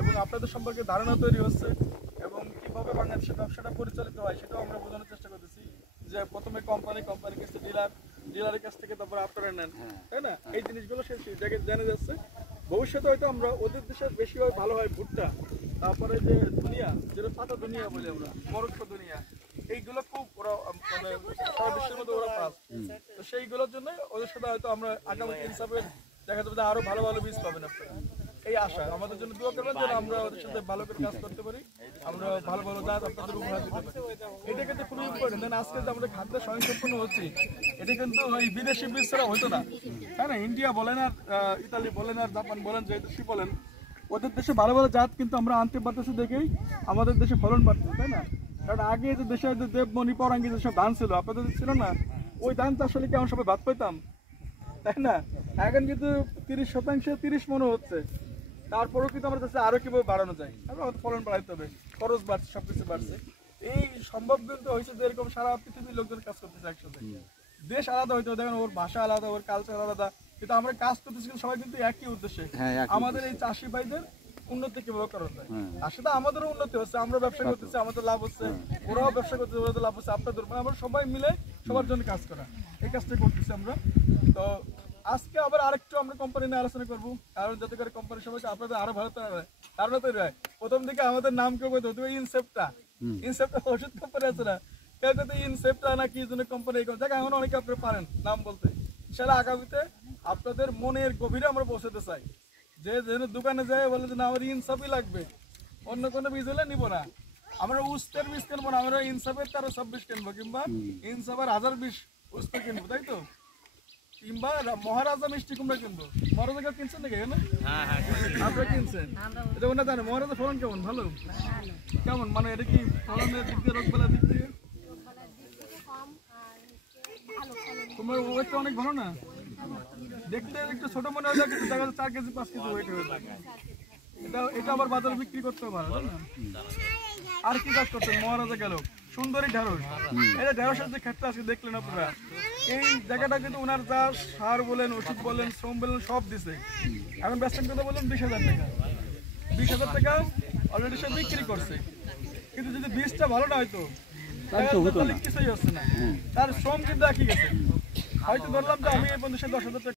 এবং আপনাদের সম্পর্কে ধারণা তৈরি হচ্ছে এবং কিভাবে বাংলাদেশের ব্যবসাটা পরিচালিত হয় সেটাও আমরা বোঝানোর চেষ্টা করতেছি যে প্রথমে কোম্পানির কাছে ডিলারের কাছ থেকে তারপরে আপনারা নেন, তাই না? এই জিনিসগুলো সে জেনে যাচ্ছে। ভবিষ্যতে হয়তো আমরা ওদের দেশের বেশি ভালো হয় ভুট্টা, তারপরে যে দুনিয়া, যেটা পাতা দুনিয়া বলি আমরা, মরক্কো দুনিয়া, এইগুলো খুব ওরা মানে সারা বিশ্বের মধ্যে ওরা পাস। তো সেইগুলোর জন্য ওদের সাথে হয়তো আমরা আগামী হিসাবে দেখা যাবে আরো ভালো ভালো বীজ পাবেন আপনারা। এই আশা আমাদের জন্য দোয়া করবেন যেন আমরা ওদের সাথে ভালো করে কাজ করতে পারি, আমরা ভালো ভালো জাত আপনাদের উপহার দিতে পারি। এটা কিন্তু খুবই ইম্পর্টেন্ট। দেন আজকে যে আমাদের খাদ্য স্বয়ংসম্পূর্ণ হচ্ছি, এটা কিন্তু ওই বিদেশি বীজ ছাড়া হতো না, তাই না? ইন্ডিয়া বলেন আর ইতালি বলেন আর জাপান বলেন, যে দেশি বলেন, ওদের দেশে ভালো ভালো জাত কিন্তু আমরা আনতে পারতেছি দেখেই আমাদের দেশে ফলন বাড়ছে, তাই না? কারণ আগে যে দেশে যে দেবমণি পরাঙ্গি যেসব ধান ছিল আপনাদের ছিল না, ওই ধান চাষ হলে কি আমরা সবাই ভাত পাইতাম, তাই না? এখন কিন্তু 30% 30 মনে হচ্ছে, তারপরেও কিন্তু আমরা চাচ্ছি আরো কিভাবে বাড়ানো যায়, আমাদের ফলন বাড়াইতে হবে, খরচ বাড়ছে, সবকিছু বাড়ছে। এই সম্ভব কিন্তু হয়েছে যে এরকম সারা পৃথিবীর লোকজন কাজ করতেছে একসাথে। দেশ আলাদা হইতে হবে, দেখেন ওর ভাষা আলাদা, ওর কালচার আলাদা, কিন্তু আমরা কাজ করতেছি কিন্তু সবাই কিন্তু একই উদ্দেশ্যে, আমাদের এই চাষি ভাইদের উন্নতি কিভাবে করা যায়। আর সেটা আমাদেরও উন্নতি হচ্ছে, আমরা ব্যবসা করতেছি, আমাদের লাভ হচ্ছে, ওরাও ব্যবসা করতেছে, ওদের লাভ হচ্ছে, আপনাদের, মানে আমরা সবাই মিলে সবার জন্য কাজ করা, এই কাজটা করতেছি আমরা। তো আজকে আবার আরেকটু আমরা কোম্পানি নিয়ে আলোচনা করবো, কারণ যাতে করে কোম্পানির সমস্যা আপনাদের আরো ভালো ধারণা তৈরি হয়। প্রথম দিকে আমাদের নাম কেউ বলতে হতো ইনসেপ্টা ওষুধ কোম্পানি আছে না, কেউ কিন্তু ইনসেপ্টা না কি জন্য কোম্পানি, জায়গায় এখন অনেকে আপনি পারেন নাম বলতে। সেটা আগামীতে আপনাদের মনের গভীরে আমরা পৌঁছাতে চাই, যে যেন দোকানে যায় বলে যে না আমার ইনসাফই লাগবে, অন্য কোনো বীজ হলে নিবো না, আমরা উস্তের বীজ কিনবো না, আমরা ইনসাফের 1326 কিনবো, কিংবা ইনসাফের 1020 উস্তে কিনবো, তাই তো? কিংবা মহারাজা মিষ্টি কুমড়া কিনবো। মহারাজা কিনছেন নাকি এখানে? আপনারা কিনছেন? এটা ওনা জানে মহারাজা ফলন কেমন? ভালো কেমন, মানে এটা কি ফলনের দিক দিয়ে, রোগবেলার দিক দিয়ে তোমার ওয়েটটা অনেক ভালো না? দেখতে একটু ছোট মনে হয়, কিন্তু দেখা যাচ্ছে 4 কেজি 5 কেজি ওয়েট হয়ে থাকে। এটা আবার বাজারে বিক্রি করতে পারে না। আর কি কাজ করছেন? মহারাজা গেল সুন্দরী ঢেঁড়স, এটা ঢেঁড়সের যে ক্ষেত্রে আজকে দেখলেন আপনারা, এই জায়গাটা কিন্তু ওনার যা সার বলেন, ওষুধ বলেন, শ্রম বলেন, সব দিছে। এখন বেচেন কথা বললেন 20,000 টাকা, 20,000 টাকা অলরেডি সে বিক্রি করছে, কিন্তু যদি বীজটা ভালো না হয়তো কিছুই হচ্ছে না, তার শ্রম কিন্তু একই গেছে। হয়তো ধরলাম যে আমি এই বন্ধুর সাথে 10,000 টাকা